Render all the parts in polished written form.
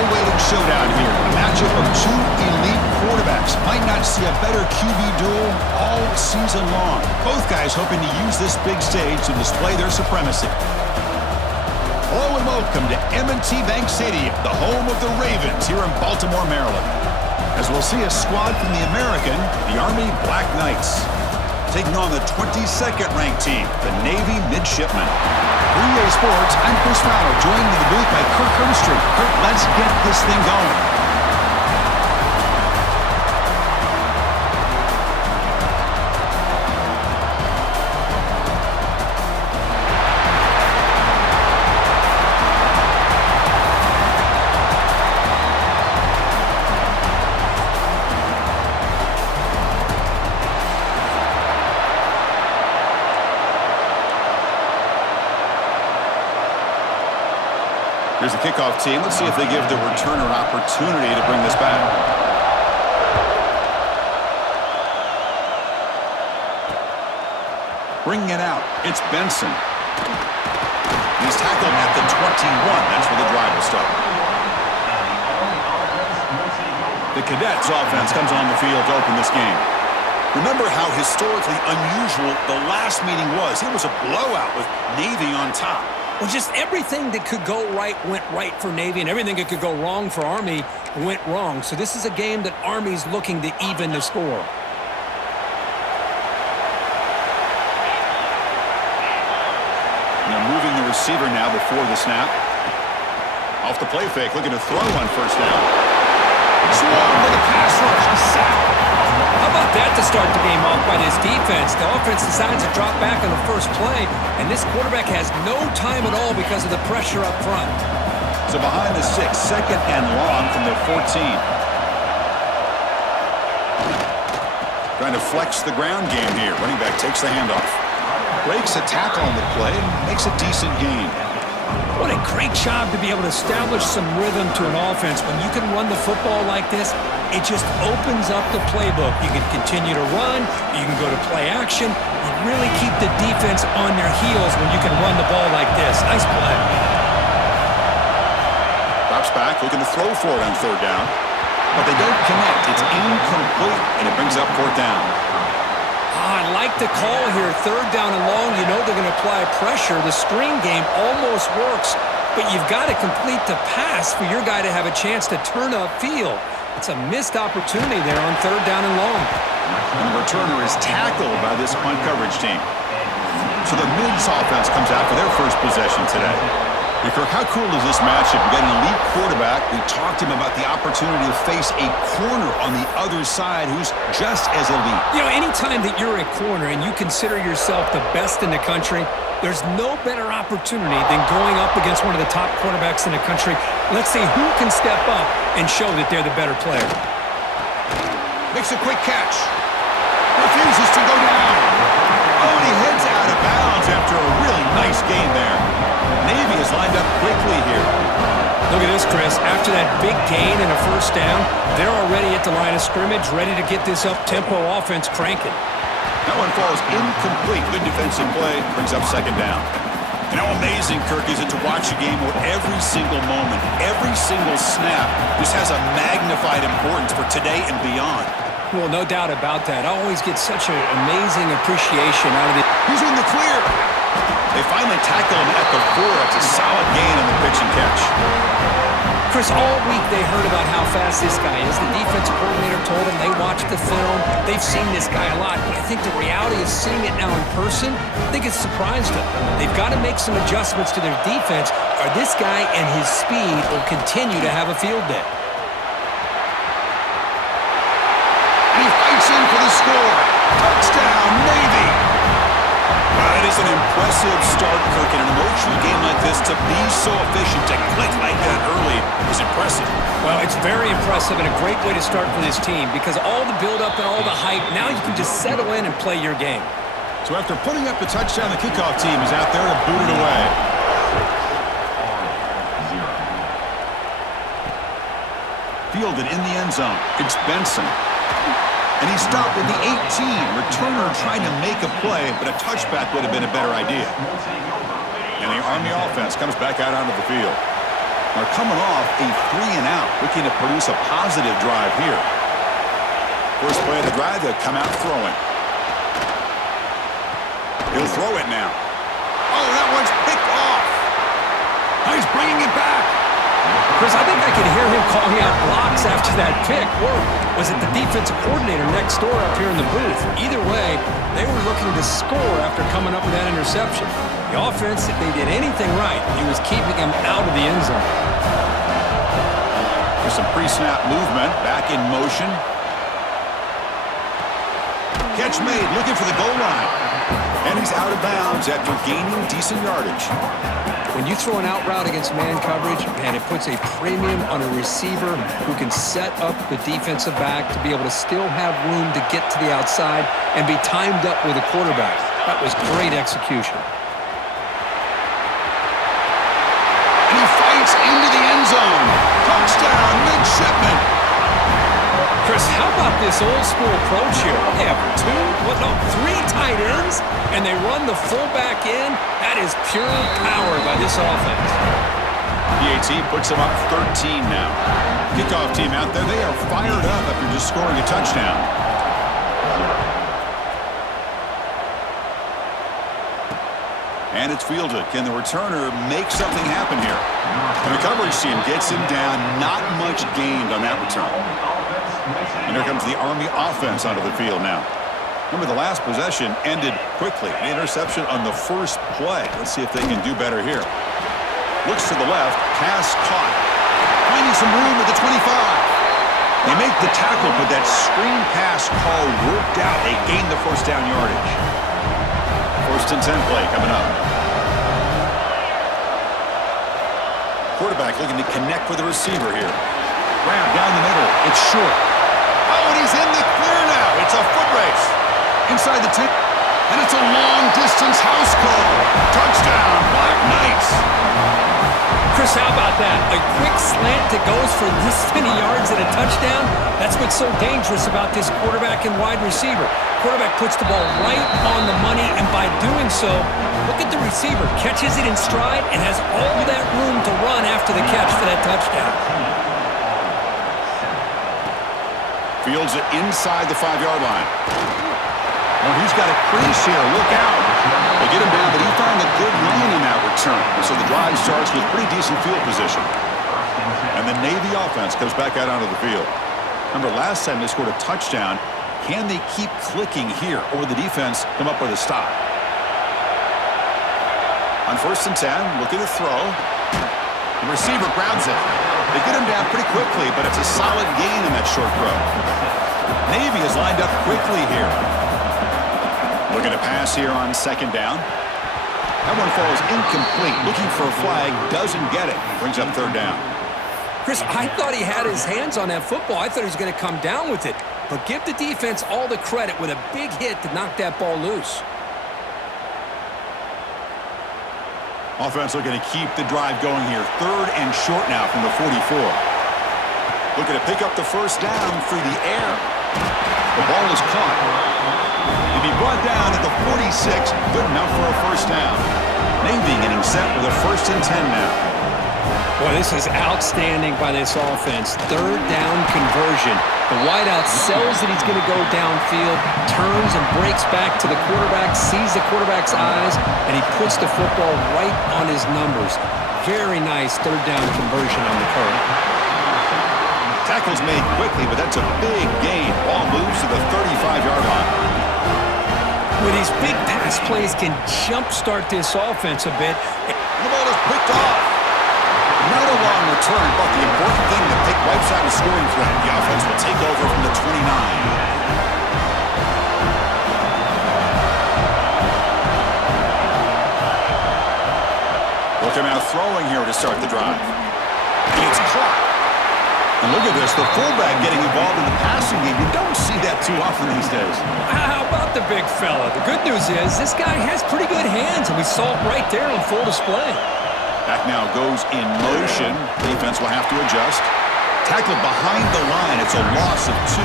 well-weighted showdown here. A matchup of two elite quarterbacks. Might not see a better QB duel all season long. Both guys hoping to use this big stage to display their supremacy. Hello and welcome to M&T Bank Stadium, the home of the Ravens here in Baltimore, Maryland. As we'll see a squad from the American, the Army Black Knights, taking on the 22nd ranked team, the Navy Midshipmen. For EA Sports, I'm Chris Fowler, joined in the booth by Kirk Hermstreet. Kirk, let's get this thing going. Here's the kickoff team. Let's see if they give the returner an opportunity to bring this back. Bringing it out, it's Benson. He's tackled at the 21. That's where the drive will start. The Cadets offense comes on the field to open this game. Remember how historically unusual the last meeting was. It was a blowout with Navy on top. Well, just everything that could go right went right for Navy, and everything that could go wrong for Army went wrong. So this is a game that Army's looking to even the score. They're moving the receiver now before the snap. Off the play fake, looking to throw on first down. Swung with a pass rush, a sack. How about that to start the game off by this defense? The offense decides to drop back on the first play, and this quarterback has no time at all because of the pressure up front. So behind the 6, second and long from their 14. Trying to flex the ground game here. Running back takes the handoff. Breaks a tackle on the play and makes a decent gain. What a great job to be able to establish some rhythm to an offense. When you can run the football like this, it just opens up the playbook. You can continue to run. You can go to play action. You really keep the defense on their heels when you can run the ball like this. Nice play. Drops back, looking to throw for it on third down. But they don't connect. It's incomplete, and it brings up fourth down. I like the call here. Third down and long, you know they're going to apply pressure. The screen game almost works, but you've got to complete the pass for your guy to have a chance to turn upfield. It's a missed opportunity there on third down and long. And the returner is tackled by this punt coverage team. So the Mids offense comes out for their first possession today. Hey, Kirk, how cool is this matchup? You got an elite quarterback. We talked to him about the opportunity to face a corner on the other side who's just as elite. You know, anytime that you're a corner and you consider yourself the best in the country, there's no better opportunity than going up against one of the top quarterbacks in the country. Let's see who can step up and show that they're the better player. Makes a quick catch. Refuses to go down. Oh, and he heads out of bounds after a really nice game there. Navy is lined up quickly here. Look at this, Chris. After that big gain and a first down, they're already at the line of scrimmage, ready to get this up-tempo offense cranking. That one falls incomplete. Good defensive play. Brings up second down. And how amazing, Kirk, is it to watch a game where every single moment, every single snap just has a magnified importance for today and beyond. Well, no doubt about that. I always get such an amazing appreciation out of it. He's in the clear. They finally tackle him at the 4. It's a solid gain on the pitch and catch. Chris, all week they heard about how fast this guy is. The defensive coordinator told them they watched the film. They've seen this guy a lot. But I think the reality of seeing it now in person, I think it's surprised them. They've got to make some adjustments to their defense, or this guy and his speed will continue to have a field day. And he fights in for the score. Touchdown, Navy! That is an impressive start, Kirk. In an emotional game like this, to be so efficient, to click like that early is impressive. Well, it's very impressive and a great way to start for this team because all the build-up and all the hype, now you can just settle in and play your game. So after putting up the touchdown, the kickoff team is out there to boot it away. Fielded in the end zone. It's Benson. And he stopped at the 18. Returner trying to make a play, but a touchback would have been a better idea. And the Army offense comes back out onto the field. Are coming off a 3-and-out, looking to produce a positive drive here. First play of the drive, they'll come out throwing. He'll throw it now. Oh, that one's picked off. He's bringing it back. Chris, I think I could hear him calling out blocks after that pick. Or was it the defensive coordinator next door up here in the booth? Either way, they were looking to score after coming up with that interception. The offense, if they did anything right, it was keeping him out of the end zone. There's some pre-snap movement, back in motion. Catch made, looking for the goal line. And he's out of bounds after gaining decent yardage. When you throw an out route against man coverage, man, it puts a premium on a receiver who can set up the defensive back to be able to still have room to get to the outside and be timed up with a quarterback. That was great execution. And he fights into the end zone. Touchdown, midshipman. Chris, how about this old school approach here? They have three tight ends, and they run the fullback in. That is pure power by this offense. PAT puts them up 13 now. Kickoff team out there, they are fired up after just scoring a touchdown. And it's fielded. Can the returner make something happen here? And the coverage team gets him down. Not much gained on that return. And here comes the Army offense onto the field now. Remember, the last possession ended quickly. An interception on the first play. Let's see if they can do better here. Looks to the left. Pass caught. Finding some room at the 25. They make the tackle, but that screen pass call worked out. They gained the first down yardage. First and 10 play coming up. Quarterback looking to connect with the receiver here. Grab down the middle. It's short. Oh, and he's in the clear now. It's a foot race. Inside the 10. And it's a long-distance house call. Touchdown, Black Knights. Chris, how about that? A quick slant that goes for this many yards and a touchdown. That's what's so dangerous about this quarterback and wide receiver. Quarterback puts the ball right on the money, and by doing so, look at the receiver. Catches it in stride and has all that room to run after the catch for that touchdown. Fields it inside the 5-yard line. Oh, he's got a crease here. Look out. They get him down, but he found a good lane in that return. So the drive starts with pretty decent field position. And the Navy offense comes back out onto the field. Remember, last time they scored a touchdown. Can they keep clicking here, or the defense come up with a stop? On first and 10, looking to throw. The receiver grabs it. They get him down pretty quickly, but it's a solid gain in that short throw. Navy is lined up quickly here. Looking to pass here on second down. That one falls incomplete. Looking for a flag, doesn't get it. Brings up third down. Chris, I thought he had his hands on that football. I thought he was going to come down with it. But give the defense all the credit with a big hit to knock that ball loose. Offense looking to keep the drive going here. Third and short now from the 44. Looking to pick up the first down through the air. The ball is caught. He'll be brought down at the 46. Good enough for a first down. Navy getting set with a first and 10 now. Boy, this is outstanding by this offense. Third down conversion. The wideout sells that he's going to go downfield, turns and breaks back to the quarterback, sees the quarterback's eyes, and he puts the football right on his numbers. Very nice third down conversion on the curve. Tackle's made quickly, but that's a big gain. Ball moves to the 35-yard line. With these big pass plays can jumpstart this offense a bit. The ball is picked off. Not a long return, but the important thing that Pick wipes out a scoring threat. The offense will take over from the 29. Look him out throwing here to start the drive. It's caught. And look at this, the fullback getting involved in the passing game. You don't see that too often these days. How about the big fella? The good news is this guy has pretty good hands, and we saw it right there on full display. Back now goes in motion. Defense will have to adjust. Tackled behind the line. It's a loss of 2.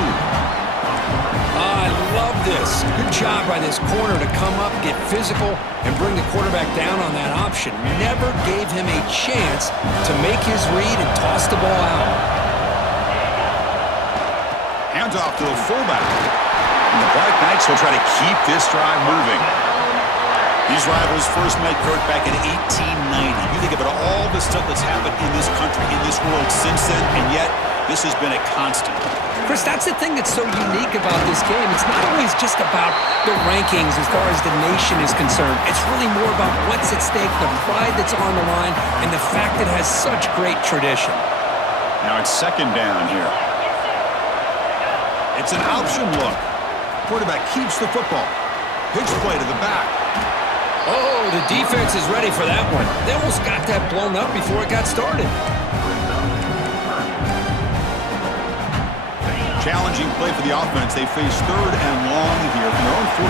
I love this. Good job by this corner to come up, get physical, and bring the quarterback down on that option. Never gave him a chance to make his read and toss the ball out. Hands off to the fullback. And the Black Knights will try to keep this drive moving. These rivals first met, Kirk, back in 1890. You think about all the stuff that's happened in this country, in this world since then, and yet this has been a constant. Chris, that's the thing that's so unique about this game. It's not always just about the rankings as far as the nation is concerned. It's really more about what's at stake, the pride that's on the line, and the fact that it has such great tradition. Now it's second down here. It's an option look. Quarterback keeps the football. Pitch play to the back. Oh, the defense is ready for that one. They almost got that blown up before it got started. Challenging play for the offense. They face third and long here from their own 43.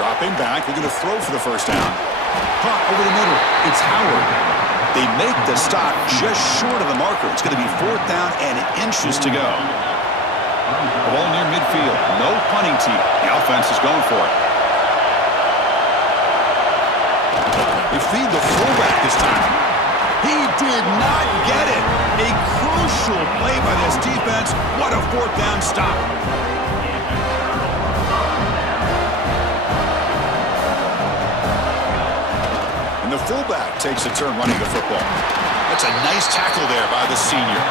Dropping back. They're going to throw for the first down. Caught over the middle. It's Howard. They make the stop just short of the marker. It's going to be fourth down and inches to go. The ball near midfield. No punting tee. The offense is going for it. They feed the fullback this time. He did not get it. A crucial play by this defense. What a fourth down stop. And the fullback takes a turn running the football. That's a nice tackle there by the senior.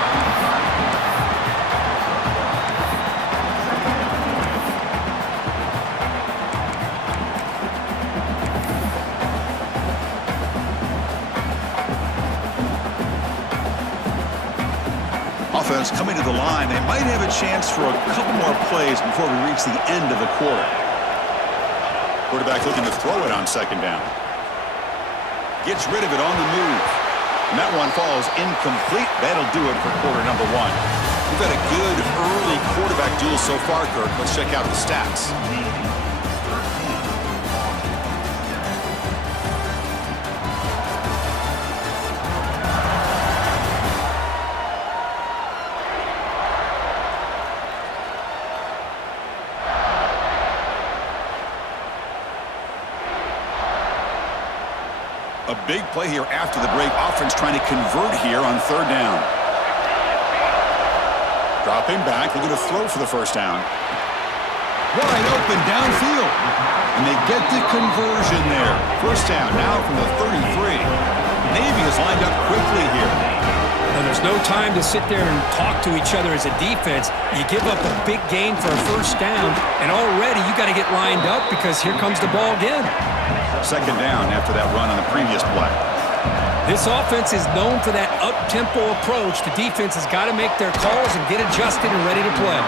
Offense coming to the line. They might have a chance for a couple more plays before we reach the end of the quarter. Quarterback looking to throw it on second down. Gets rid of it on the move. And that one falls incomplete. That'll do it for quarter number one. We've had a good early quarterback duel so far, Kirk. Let's check out the stats. A big play here after the break. Offense trying to convert here on third down. Dropping back. They're going to throw for the first down. Wide open downfield. And they get the conversion there. First down now from the 33. Navy is lined up quickly here. And there's no time to sit there and talk to each other as a defense. You give up a big gain for a first down, and already you got to get lined up because here comes the ball again. Second down after that run on the previous play. This offense is known for that up-tempo approach. The defense has got to make their calls and get adjusted and ready to play.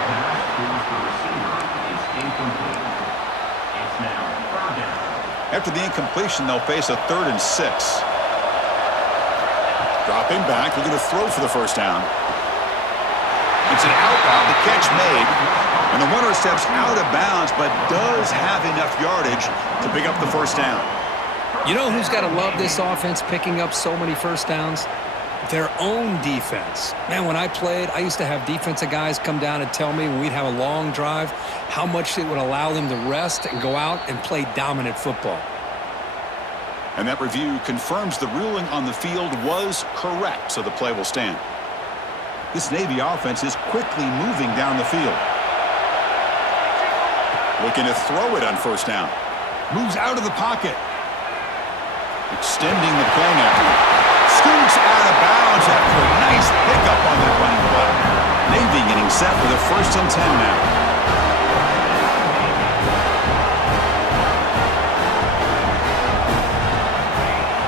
After the incompletion, they'll face a 3rd and 6. Dropping back, looking to throw for the first down. It's an outbound, the catch made. And the runner steps out of bounds, but does have enough yardage to pick up the first down. You know who's got to love this offense picking up so many first downs? Their own defense. Man, when I played, I used to have defensive guys come down and tell me when we'd have a long drive how much it would allow them to rest and go out and play dominant football. And that review confirms the ruling on the field was correct, so the play will stand. This Navy offense is quickly moving down the field. Looking to throw it on first down. Moves out of the pocket. Extending the play now. Scoots out of bounds after a nice pickup on that running play. Navy getting set for the 1st and 10 now.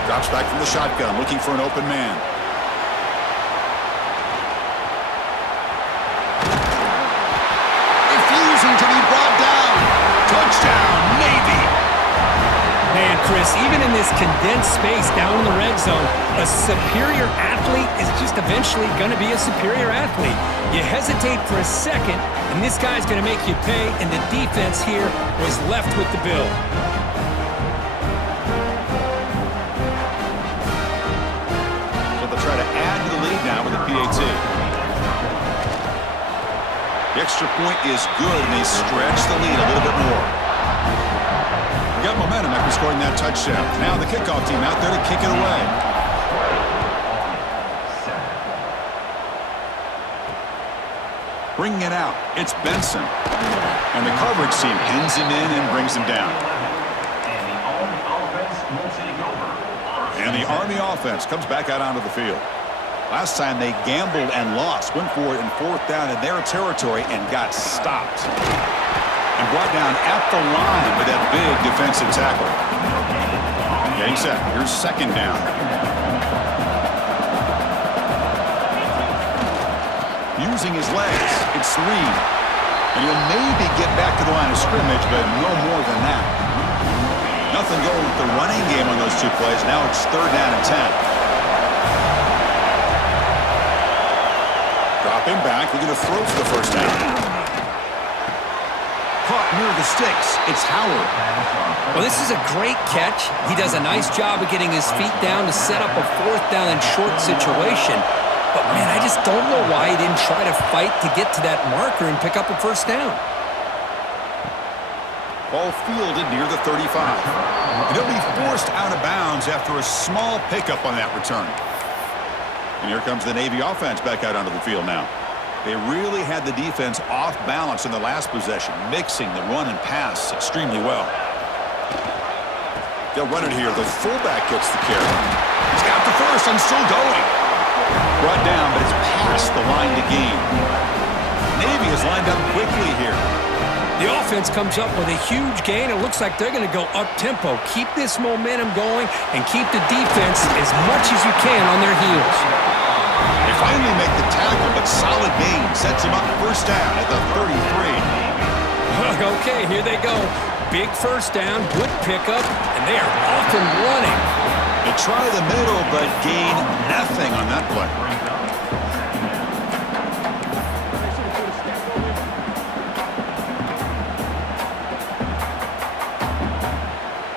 Drops back from the shotgun, looking for an open man. Refusing to be brought down. Touchdown, Navy. Man, Chris, even in this condensed space down in the red zone, a superior athlete is just eventually going to be a superior athlete. You hesitate for a second, and this guy's going to make you pay, and the defense here was left with the bill. So they'll try to add to the lead now with a PAT. Extra point is good, and they stretch the lead a little bit more. Got momentum after scoring that touchdown. Now the kickoff team out there to kick it away. Bringing it out, it's Benson. And the coverage team pins him in and brings him down. And the Army offense comes back out onto the field. Last time they gambled and lost, went for it in 4th down in their territory and got stopped. And brought down at the line with that big defensive tackle. Getting set. Here's 2nd down. Using his legs, it's Reed. And he'll maybe get back to the line of scrimmage, but no more than that. Nothing going with the running game on those 2 plays. Now it's 3rd down and 10. Dropping back, they're going to throw for the 1st down. Caught near the sticks. It's Howard. Well, this is a great catch. He does a nice job of getting his feet down to set up a 4th down and short situation. But, man, I just don't know why he didn't try to fight to get to that marker and pick up a 1st down. Ball fielded near the 35. And he'll be forced out of bounds after a small pickup on that return. And here comes the Navy offense back out onto the field now. They really had the defense off balance in the last possession, mixing the run and pass extremely well. They'll run it here. The fullback gets the carry. He's got the first and still going. Brought down, but it's past the line to gain. Navy is lined up quickly here. The offense comes up with a huge gain. It looks like they're going to go up-tempo. Keep this momentum going and keep the defense as much as you can on their heels. They finally make the tackle, but solid gain sets them up 1st down at the 33. Okay, here they go. Big 1st down, good pickup, and they are off and running. They try the middle, but gain nothing on that play.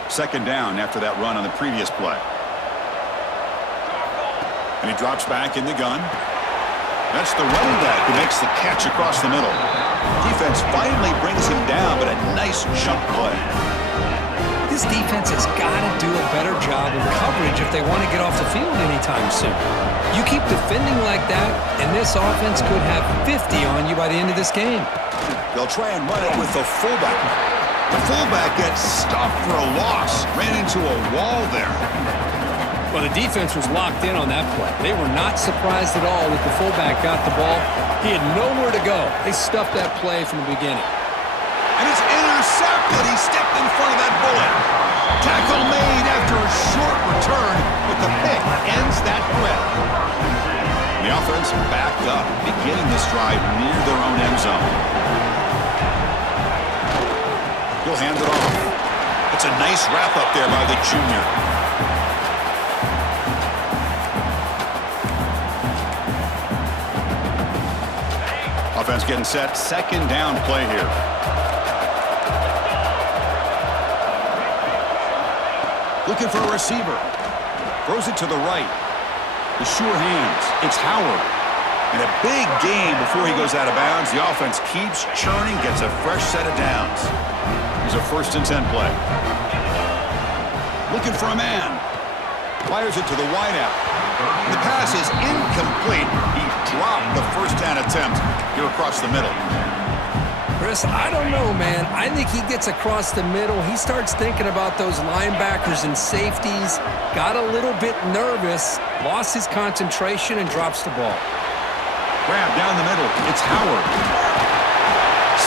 Second down after that run on the previous play. And he drops back in the gun. That's the running back who makes the catch across the middle. Defense finally brings him down, but a nice chunk play. This defense has got to do a better job in coverage if they want to get off the field anytime soon. You keep defending like that, and this offense could have 50 on you by the end of this game. They'll try and run it with the fullback. The fullback gets stopped for a loss. Ran into a wall there. Well, the defense was locked in on that play. They were not surprised at all that the fullback got the ball. He had nowhere to go. They stuffed that play from the beginning. And it's intercepted. He stepped in front of that bullet. Tackle made after a short return, but the pick ends that threat. The offense backed up, beginning this drive near their own end zone. He'll hand it off. It's a nice wrap-up there by the junior. Offense getting set. 2nd down play here. Looking for a receiver. Throws it to the right. The sure hands. It's Howard. And a big gain before he goes out of bounds. The offense keeps churning, gets a fresh set of downs. Here's a 1st and 10 play. Looking for a man. Fires it to the wideout. The pass is incomplete. He dropped the 1st down attempt here across the middle. Chris, I don't know, man. I think he gets across the middle. He starts thinking about those linebackers and safeties. Got a little bit nervous. Lost his concentration and drops the ball. Grab down the middle. It's Howard.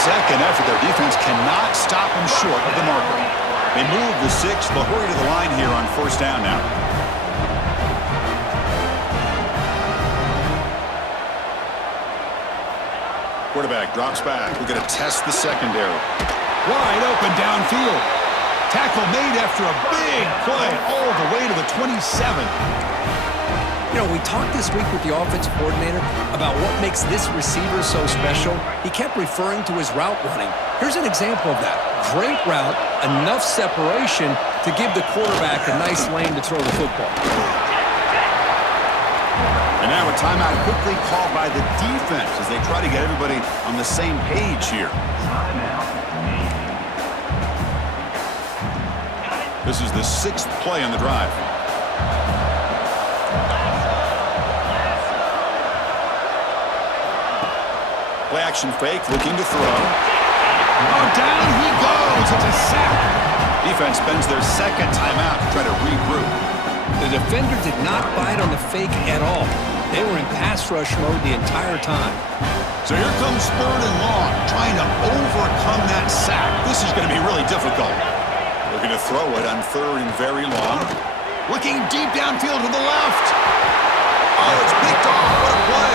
Second effort. Their defense cannot stop him short of the marker. They move the 6. They'll hurry to the line here on 1st down now. Quarterback drops back. We're going to test the secondary. Wide open downfield. Tackle made after a big play all the way to the 27. You know, we talked this week with the offensive coordinator about what makes this receiver so special. He kept referring to his route running. Here's an example of that. Great route, enough separation to give the quarterback a nice lane to throw the football. And now a timeout quickly called by the defense as they try to get everybody on the same page here. This is the 6th play on the drive. Play action fake, looking to throw. Oh, down he goes. It's a sack. Defense spends their second timeout to try to regroup. The defender did not bite on the fake at all. They were in pass rush mode the entire time. So here comes 3rd and long, trying to overcome that sack. This is going to be really difficult. Looking to throw it on 3rd and very long. Looking deep downfield to the left. Oh, it's picked off. What a play.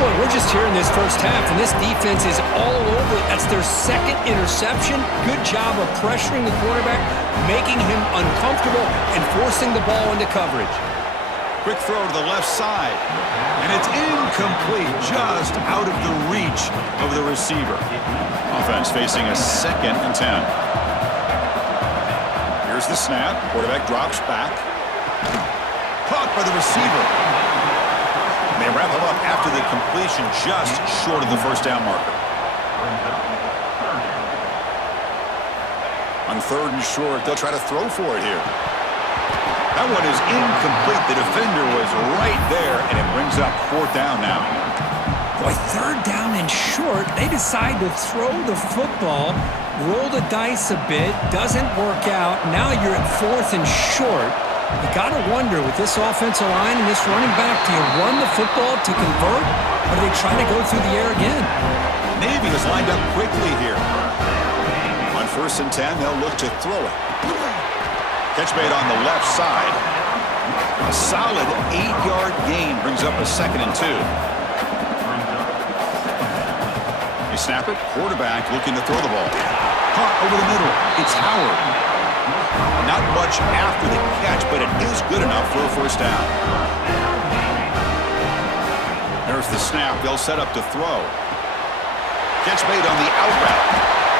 Boy, we're just here in this first half, and this defense is all over it. That's their 2nd interception. Good job of pressuring the quarterback, making him uncomfortable, and forcing the ball into coverage. Quick throw to the left side, and it's incomplete, just out of the reach of the receiver. Offense facing a 2nd and 10. Here's the snap. Quarterback drops back. Caught by the receiver. They wrap him up after the completion, just short of the first down marker. On 3rd and short, they'll try to throw for it here. That one is incomplete. The defender was right there, and it brings up 4th down now. Boy, 3rd down and short. They decide to throw the football, roll the dice a bit, doesn't work out. Now you're at 4th and short. You got to wonder, with this offensive line and this running back, do you run the football to convert, or do they try to go through the air again? Navy is lined up quickly here. On 1st and 10, they'll look to throw it. Catch made on the left side. A solid 8-yard gain brings up a 2nd and 2. They snap it. Quarterback looking to throw the ball. Caught over the middle. It's Howard. Not much after the catch, but it is good enough for a first down. There's the snap. They'll set up to throw. Catch made on the out route.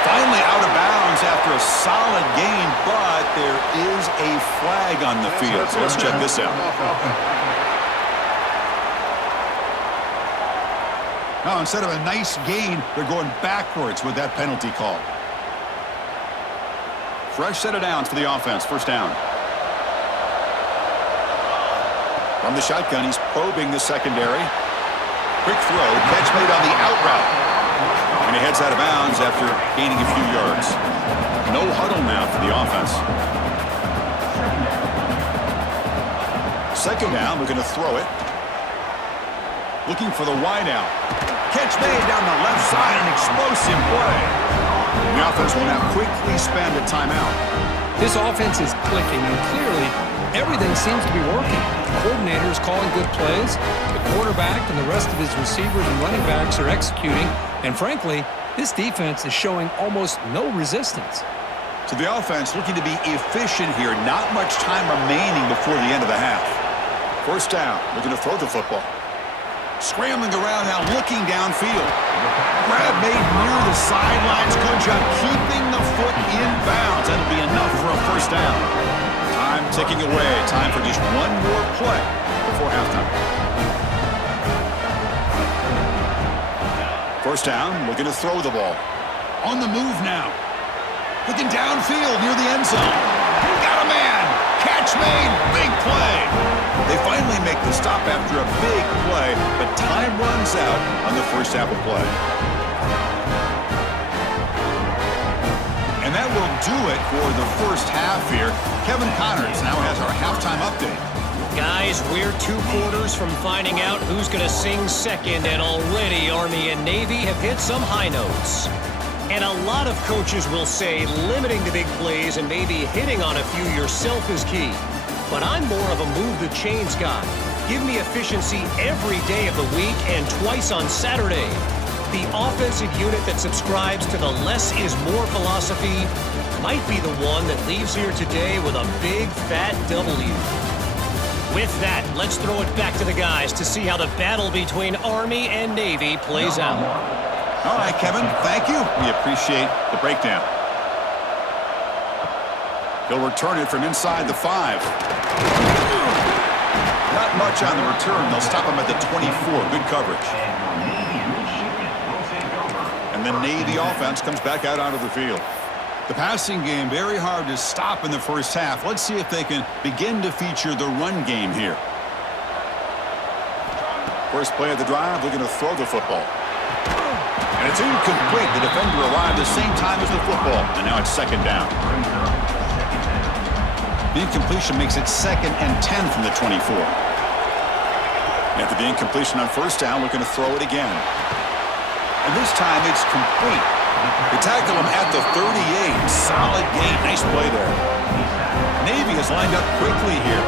Finally out of bounds after a solid gain, but there is a flag on the field. So let's check this out. Now, instead of a nice gain, they're going backwards with that penalty call. Fresh set of downs for the offense. First down. From the shotgun, he's probing the secondary. Quick throw. Catch made on the out route. And he heads out of bounds after gaining a few yards. No huddle now for the offense. Second down, we're going to throw it. Looking for the wide out. Catch made down the left side, an explosive play. The offense will now quickly spend a timeout. This offense is clicking, and clearly everything seems to be working. The coordinator is calling good plays. The quarterback and the rest of his receivers and running backs are executing. And frankly, this defense is showing almost no resistance. So the offense looking to be efficient here. Not much time remaining before the end of the half. First down, looking to throw the football. Scrambling around now, looking downfield. Grab made near the sidelines. Good job keeping the foot in bounds. That'll be enough for a first down. Time ticking away. Time for just one more play before halftime. First down, looking to throw the ball. On the move now. Looking downfield near the end zone. Got a man. Catch made. Big play. They finally make the stop after a big play, but time runs out on the first half of play. And that will do it for the first half here. Kevin Connors now has our halftime update. Guys, we're 2 quarters from finding out who's going to sing second, and already Army and Navy have hit some high notes. And a lot of coaches will say limiting the big plays and maybe hitting on a few yourself is key. But I'm more of a move the chains guy. Give me efficiency every day of the week and twice on Saturday. The offensive unit that subscribes to the less is more philosophy might be the one that leaves here today with a big fat W. With that, let's throw it back to the guys to see how the battle between Army and Navy plays out. All right, Kevin, thank you. We appreciate the breakdown. He'll return it from inside the 5. Not much on the return. They'll stop him at the 24. Good coverage. And the Navy offense comes back out onto the field. The passing game, very hard to stop in the first half. Let's see if they can begin to feature the run game here. First play of the drive, looking to throw the football. And it's incomplete. The defender arrived the same time as the football. And now it's second down. The incompletion makes it 2nd and 10 from the 24. After the incompletion on first down, looking to throw it again. And this time it's complete. They tackle him at the 38. Solid gain. Nice play there. Navy is lined up quickly here.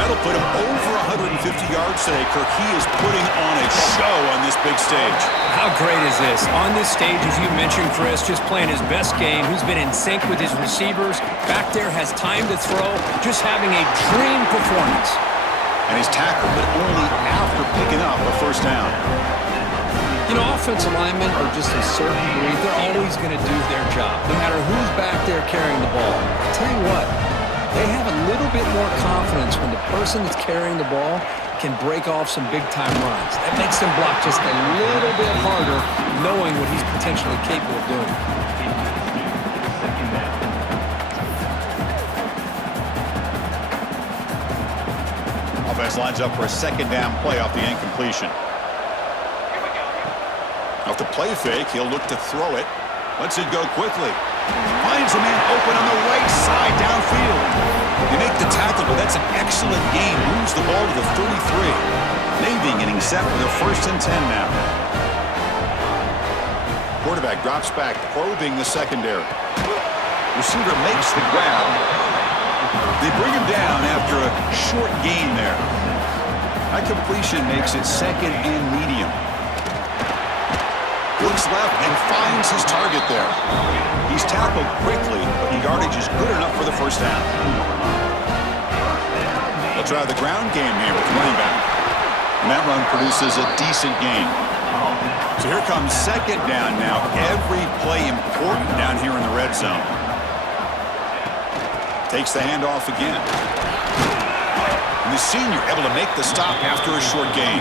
That'll put him over 150 yards today. Kirk, he is putting on a show on this big stage. How great is this? On this stage, as you mentioned, Chris, just playing his best game. He's been in sync with his receivers. Back there, has time to throw. Just having a dream performance. And he's tackled, but only after picking up a first down. You know, offensive linemen are just a certain breed. They're always going to do their job, no matter who's back there carrying the ball. I'll tell you what, they have a little bit more confidence when the person that's carrying the ball can break off some big-time runs. That makes them block just a little bit harder, knowing what he's potentially capable of doing. Offense lines up for a second down play off the incompletion. Off the play fake, he'll look to throw it. Lets it go quickly. Finds a man open on the right side downfield. You make the tackle, but that's an excellent gain. Moves the ball to the 33. Navy getting set for the 1st and 10 now. Quarterback drops back, probing the secondary. Receiver makes the grab. They bring him down after a short gain there. That completion makes it 2nd and medium. Looks left and finds his target there. He's tackled quickly, but the yardage is good enough for the first down. They'll try the ground game here with running back. And that run produces a decent gain. So here comes second down now. Every play important down here in the red zone. Takes the handoff again. And the senior able to make the stop after a short gain.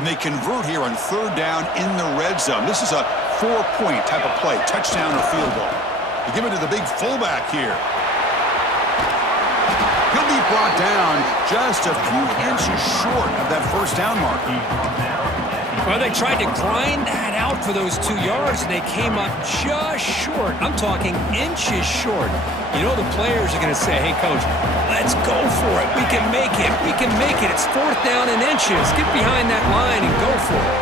And they convert here on 3rd down in the red zone. This is a 4-point type of play, touchdown or field goal. They give it to the big fullback here. He'll be brought down just a few inches short of that first down mark. Well, they tried to grind that out for those 2 yards, and they came up just short. I'm talking inches short. You know the players are going to say, hey, Coach, let's go for it. We can make it. We can make it. It's 4th down in inches. Get behind that line and go for it.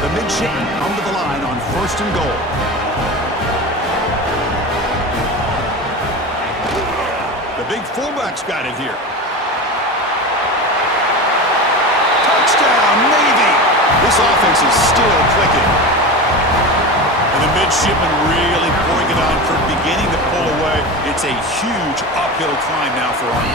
The midshipmen come to the line on 1st and goal. The big fullback's got it here. Touchdown, Navy! This offense is still clicking. And the midshipmen really pouring it on for beginning to pull away. It's a huge uphill climb now for Army.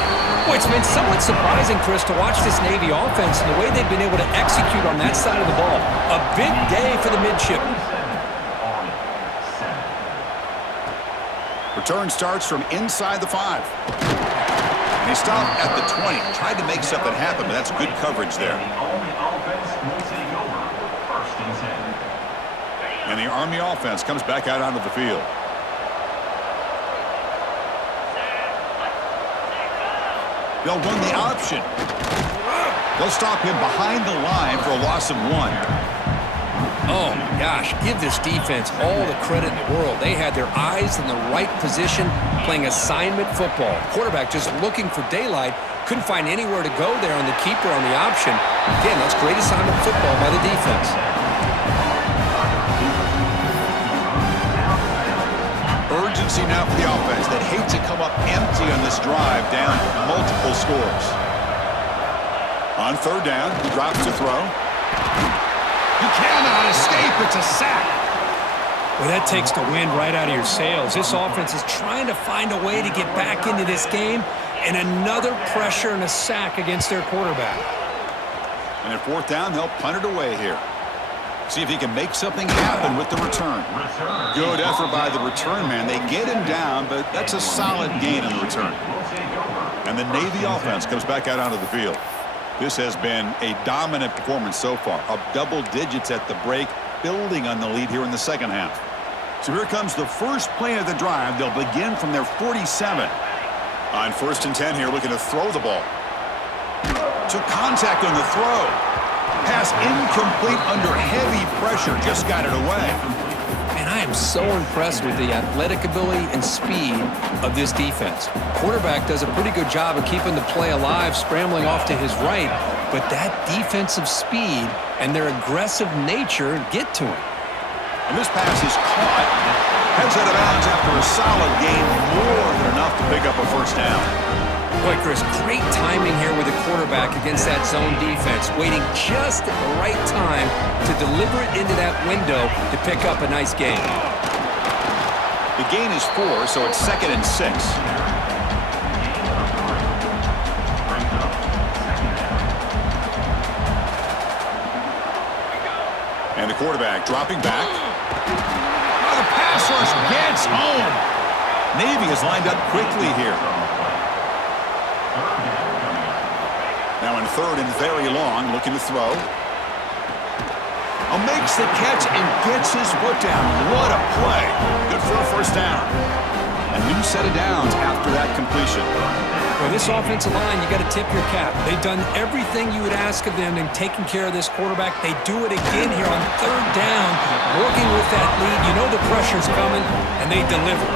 Boy, it's been somewhat surprising, Chris, to watch this Navy offense and the way they've been able to execute on that side of the ball. A big day for the midshipmen. Return starts from inside the 5. And he stopped at the 20. Tried to make something happen, but that's good coverage there. And the Army offense comes back out onto the field. They'll run the option. They'll stop him behind the line for a loss of 1. Oh, my gosh, give this defense all the credit in the world. They had their eyes in the right position, playing assignment football. Quarterback just looking for daylight, couldn't find anywhere to go there on the keeper on the option. Again, that's great assignment football by the defense. Urgency now for the offense that hate to come up empty on this drive, down multiple scores. On 3rd down, he drops to throw. You cannot escape. It's a sack. Well, that takes the wind right out of your sails. This offense is trying to find a way to get back into this game, and another pressure and a sack against their quarterback. And at 4th down, they'll punt it away here. See if he can make something happen with the return. Good effort by the return man. They get him down, but that's a solid gain on the return. And the Navy offense comes back out onto the field. This has been a dominant performance so far, up double digits at the break, building on the lead here in the second half. So here comes the first play of the drive. They'll begin from their 47. On 1st and 10 here, looking to throw the ball. Took contact on the throw. Pass incomplete under heavy pressure. Just got it away. And I am so impressed with the athletic ability and speed of this defense. Quarterback does a pretty good job of keeping the play alive, scrambling off to his right, but that defensive speed and their aggressive nature get to him. And this pass is caught. Heads out of bounds after a solid gain, more than enough to pick up a first down. Boy, Chris, great timing here with the quarterback against that zone defense, waiting just at the right time to deliver it into that window to pick up a nice gain. The gain is 4, so it's 2nd and 6. And the quarterback dropping back. Oh, the pass rush gets home. Navy is lined up quickly here. Now in 3rd and very long, looking to throw. Makes the catch and gets his foot down. What a play. Good for a first down. A new set of downs after that completion. Well, this offensive line, you got to tip your cap. They've done everything you would ask of them in taking care of this quarterback. They do it again here on 3rd down, working with that lead. You know the pressure's coming, and they deliver.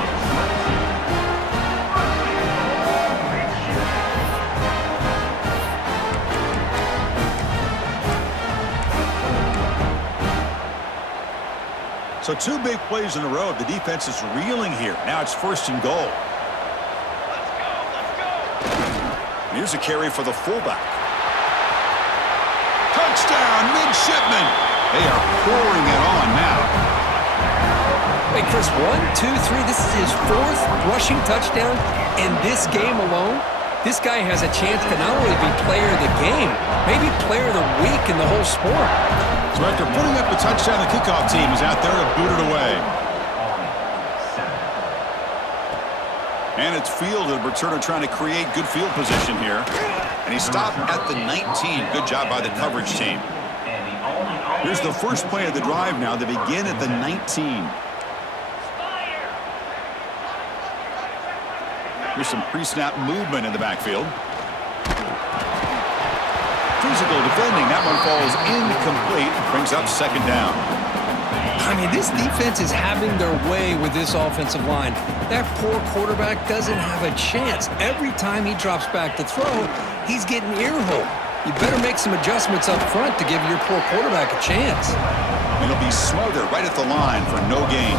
So 2 big plays in a row. The defense is reeling here. Now it's 1st and goal. Here's a carry for the fullback. Touchdown, midshipmen. They are pouring it on now. Wait, Chris, 1, 2, 3. This is his 4th rushing touchdown in this game alone. This guy has a chance to not only be player of the game, maybe player of the week in the whole sport. So after putting up the touchdown, the kickoff team is out there to boot it away. And it's fielded. Returner trying to create good field position here. And he stopped at the 19. Good job by the coverage team. Here's the first play of the drive now. They begin at the 19. Here's some pre-snap movement in the backfield. Physical defending. That one falls incomplete. Brings up 2nd down. I mean, this defense is having their way with this offensive line. That poor quarterback doesn't have a chance. Every time he drops back to throw, he's getting ear-hole. You better make some adjustments up front to give your poor quarterback a chance. And he'll be smothered right at the line for no gain.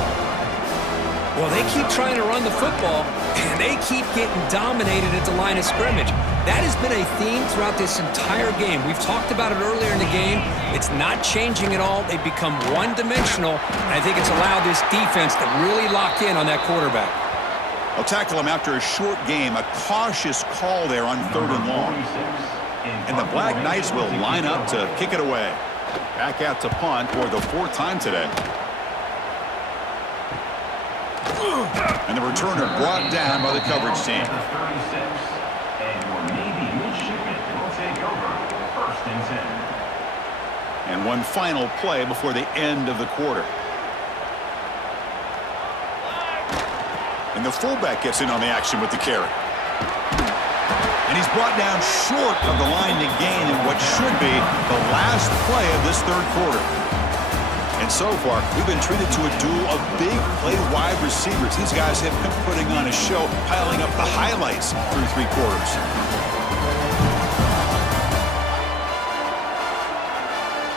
Well, they keep trying to run the football, and they keep getting dominated at the line of scrimmage. That has been a theme throughout this entire game. We've talked about it earlier in the game. It's not changing at all. They've become one-dimensional, and I think it's allowed this defense to really lock in on that quarterback. They'll tackle him after a short game. A cautious call there on 3rd and long. And the Black Knights will line up to kick it away. Back out to punt for the 4th time today. And the returner brought down by the coverage team. And one final play before the end of the quarter. And the fullback gets in on the action with the carry. And he's brought down short of the line to gain in what should be the last play of this 3rd quarter. And so far, we've been treated to a duel of big play wide receivers. These guys have been putting on a show, piling up the highlights through 3 quarters.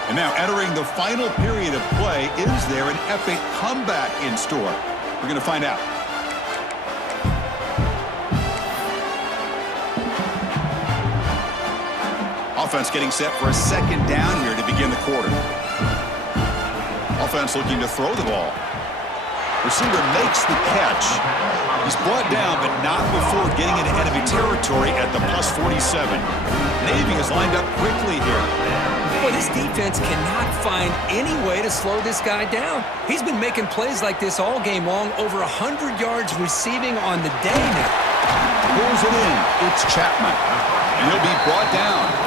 And now entering the final period of play, is there an epic comeback in store? We're going to find out. Offense getting set for a 2nd down here to begin the quarter. Offense looking to throw the ball. Receiver makes the catch. He's brought down, but not before getting into enemy territory at the +47. Navy is lined up quickly here. Well, this defense cannot find any way to slow this guy down. He's been making plays like this all game long, over 100 yards receiving on the day now. Pulls it in. It's Chapman. And he'll be brought down.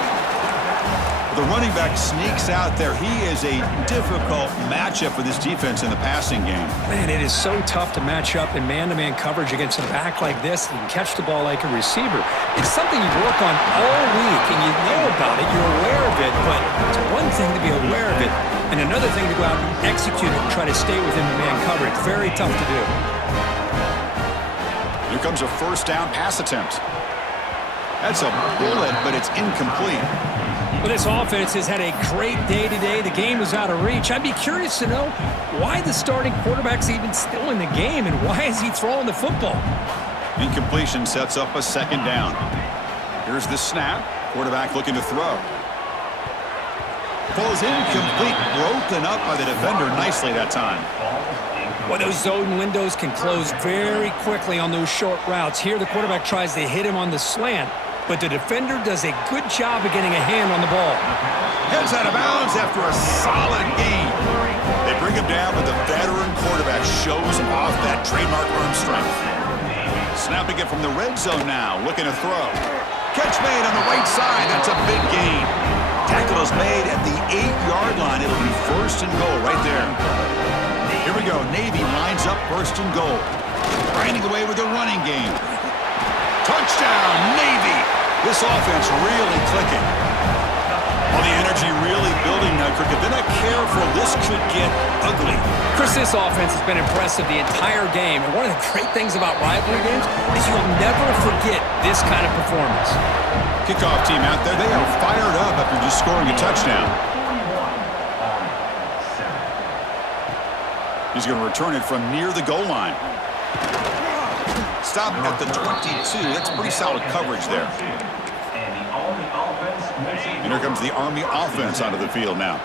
The running back sneaks out there. He is a difficult matchup for this defense in the passing game. Man, it is so tough to match up in man-to-man coverage against a back like this and catch the ball like a receiver. It's something you work on all week, and you know about it. You're aware of it, but it's one thing to be aware of it, and another thing to go out and execute it and try to stay within the man coverage. Very tough to do. Here comes a first down pass attempt. That's a bullet, but it's incomplete. Well, this offense has had a great day today. The game is out of reach. I'd be curious to know why the starting quarterback's even still in the game, and why is he throwing the football? Incompletion sets up a second down. Here's the snap. Quarterback looking to throw. Falls incomplete, broken up by the defender nicely that time. Well, those zone windows can close very quickly on those short routes. Here, the quarterback tries to hit him on the slant, but the defender does a good job of getting a hand on the ball. Heads out of bounds after a solid gain. They bring him down, but the veteran quarterback shows off that trademark arm strength. Snapping it from the red zone now, looking to throw. Catch made on the right side. That's a big gain. Tackle is made at the 8-yard line. It'll be first and goal right there. Here we go. Navy lines up first and goal. Grinding away with the running game. Touchdown, Navy! This offense really clicking. All the energy really building now, Cricket. They're not careful. This could get ugly. Chris, this offense has been impressive the entire game. And one of the great things about rivalry games is you'll never forget this kind of performance. Kickoff team out there. They are fired up after just scoring a touchdown. He's going to return it from near the goal line. Stop at the 22. That's pretty solid coverage there. And here comes the Army offense onto the field now.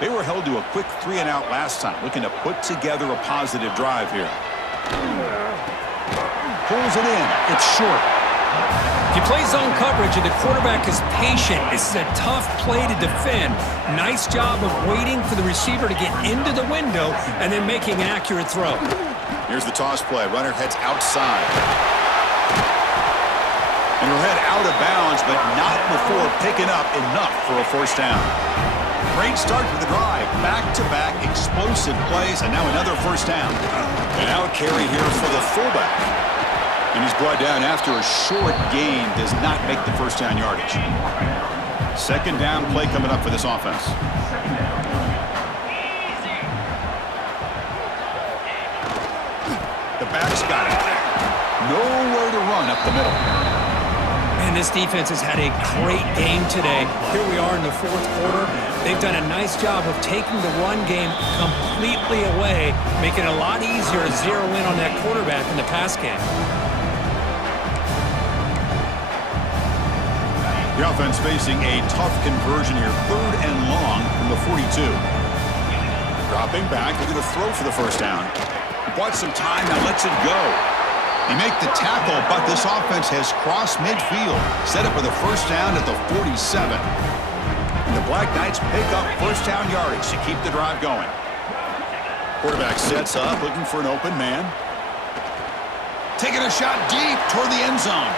They were held to a quick 3-and-out last time, looking to put together a positive drive here. Pulls it in. It's short. He plays zone coverage, and the quarterback is patient. This is a tough play to defend. Nice job of waiting for the receiver to get into the window and then making an accurate throw. Here's the toss play. Runner heads outside. And he'll head out of bounds, but not before picking up enough for a first down. Great start for the drive. Back-to-back explosive plays, and now another first down. And now a carry here for the fullback. And he's brought down after a short gain. Does not make the first down yardage. Second down play coming up for this offense. The back's got it. Nowhere to run up the middle. Man, this defense has had a great game today. Here we are in the fourth quarter. They've done a nice job of taking the run game completely away, making it a lot easier to zero in on that quarterback in the pass game. The offense facing a tough conversion here. 3rd and long from the 42. Dropping back, looking to throw for the first down. Bought some time, now lets it go. They make the tackle, but this offense has crossed midfield. Set up for the first down at the 47. And the Black Knights pick up first down yardage to keep the drive going. Quarterback sets up, looking for an open man. Taking a shot deep toward the end zone.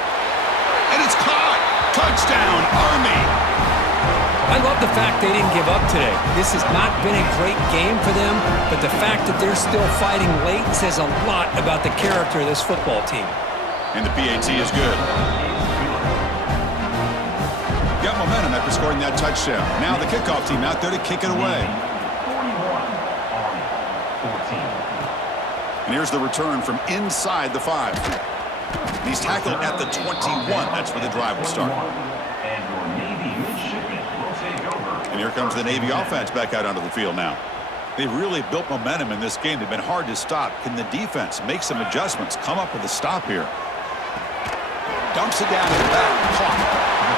And it's caught. Touchdown, Army. I love the fact they didn't give up today. This has not been a great game for them, but the fact that they're still fighting late says a lot about the character of this football team. And the PAT is good. Got momentum after scoring that touchdown. Now the kickoff team out there to kick it away. And here's the return from inside the 5. He's tackled at the 21. That's where the drive will start. And here comes the Navy offense back out onto the field now. They've really built momentum in this game. They've been hard to stop. Can the defense make some adjustments, come up with a stop here? Dumps it down to the back. Caught.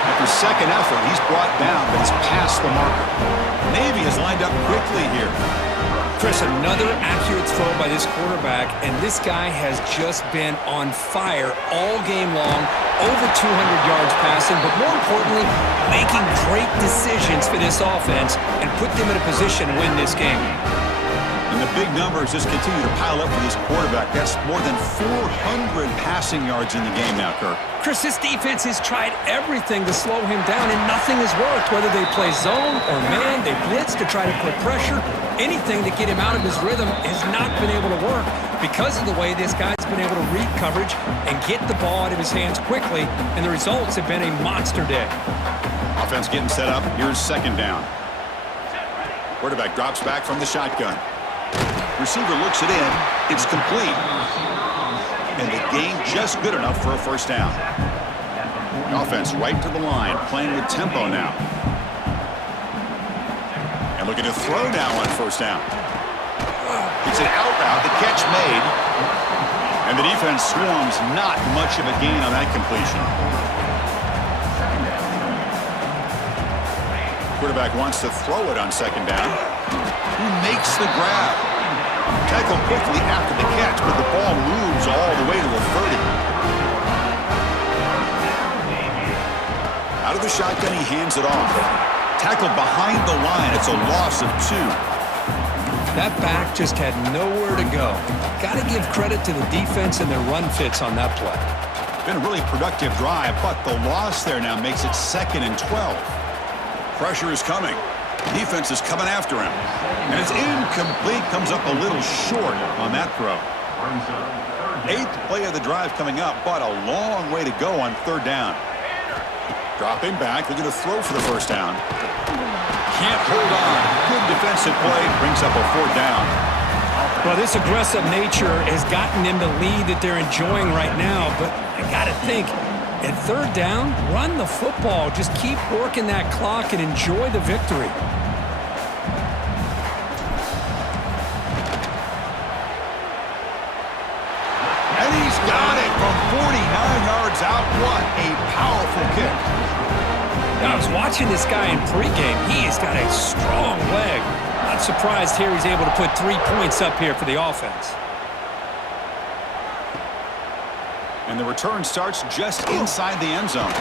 After second effort, he's brought down, but he's past the marker. Navy is lined up quickly here. Chris, another accurate throw by this quarterback, and this guy has just been on fire all game long, over 200 yards passing, but more importantly, making great decisions for this offense and put them in a position to win this game. And the big numbers just continue to pile up for this quarterback. That's more than 400 passing yards in the game now, Kirk. Chris, this defense has tried everything to slow him down, and nothing has worked. Whether they play zone or man, they blitz to try to put pressure. Anything to get him out of his rhythm has not been able to work because of the way this guy's been able to read coverage and get the ball out of his hands quickly, and the results have been a monster day. Offense getting set up. Here's second down. Quarterback drops back from the shotgun. Receiver looks it in. It's complete. And the gain just good enough for a first down. Offense right to the line, playing with tempo now. And looking to throw now on first down. It's an out route, the catch made. And the defense swarms, not much of a gain on that completion. Quarterback wants to throw it on second down. Who makes the grab? Tackle quickly after the catch, but the ball moves all the way to the 30. Out of the shotgun, he hands it off. Tackled behind the line. It's a loss of 2. That back just had nowhere to go. Got to give credit to the defense and their run fits on that play. Been a really productive drive, but the loss there now makes it 2nd and 12. Pressure is coming. Defense is coming after him. And it's incomplete. Comes up a little short on that throw. 8th play of the drive coming up, but a long way to go on third down. Dropping back, looking to throw for the first down. Can't hold on. Good defensive play. Brings up a fourth down. Well, this aggressive nature has gotten them the lead that they're enjoying right now, but I got to think, at third down, run the football. Just keep working that clock and enjoy the victory. And he's got it from 49 yards out. What a powerful kick. Now, I was watching this guy in pregame. He has got a strong leg. Not surprised here he's able to put 3 points up here for the offense. And the return starts just inside the end zone.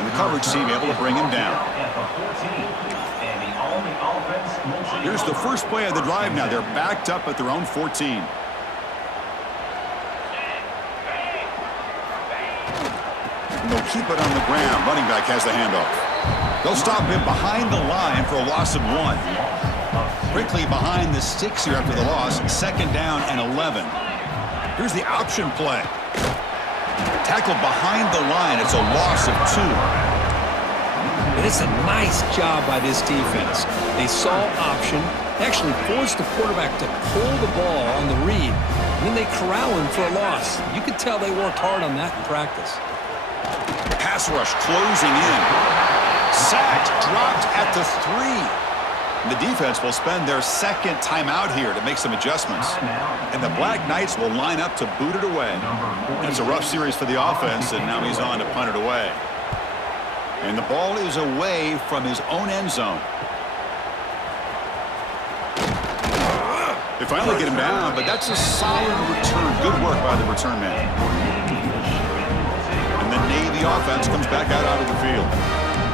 And the coverage team able to bring him down. Here's the first play of the drive now. They're backed up at their own 14. And they'll keep it on the ground. Running back has the handoff. They'll stop him behind the line for a loss of 1. Quickly behind the sticks here after the loss. 2nd down and 11. Here's the option play. Tackled behind the line. It's a loss of 2. And it's a nice job by this defense. They saw option, actually forced the quarterback to pull the ball on the read, and then they corral him for a loss. You could tell they worked hard on that in practice. Pass rush closing in. Sacked, dropped at the 3. The defense will spend their 2nd timeout here to make some adjustments. And the Black Knights will line up to boot it away. It's a rough series for the offense, and now he's on to punt it away. And the ball is away from his own end zone. They finally get him down, but that's a solid return. Good work by the return man. And the Navy offense comes back out onto the field.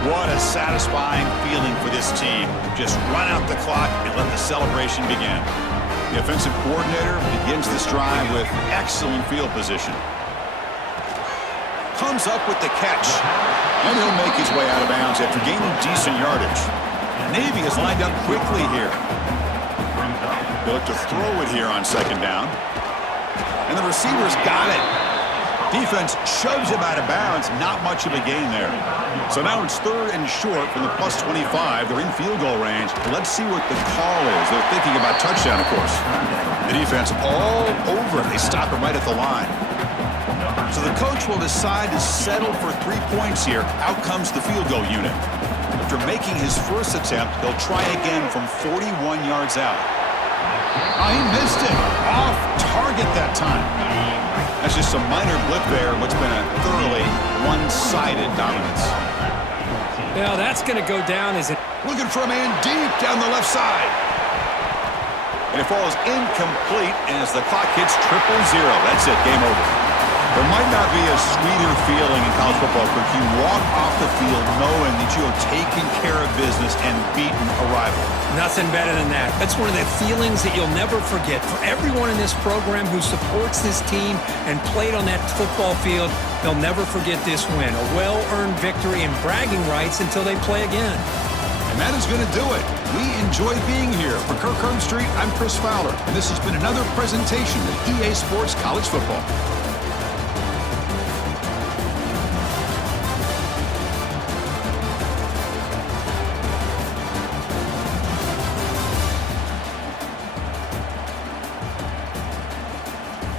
What a satisfying feeling for this team. Just run out the clock and let the celebration begin. The offensive coordinator begins this drive with excellent field position. Comes up with the catch. And he'll make his way out of bounds after gaining decent yardage. Navy is lined up quickly here. They'll look to throw it here on 2nd down. And the receiver's got it. Defense shoves him out of bounds. Not much of a gain there. So now it's 3rd and short from the plus 25. They're in field goal range. Let's see what the call is. They're thinking about touchdown, of course. The defense all over it. They stop him right at the line. So the coach will decide to settle for 3 points here. Out comes the field goal unit. After making his first attempt, he'll try again from 41 yards out. Oh, he missed it. Off target that time. That's just a minor blip there, what's been a thoroughly one-sided dominance. Well, that's going to go down as it... Looking for a man deep down the left side. And it falls incomplete as the clock hits 000. That's it, game over. There might not be a sweeter feeling in college football, but you walk off the field knowing that you have taken care of business and beaten a rival. Nothing better than that. That's one of the feelings that you'll never forget. For everyone in this program who supports this team and played on that football field, they'll never forget this win. A well-earned victory and bragging rights until they play again. And that is going to do it. We enjoy being here. For Kirk Herbstreit, I'm Chris Fowler, and this has been another presentation of EA Sports College Football.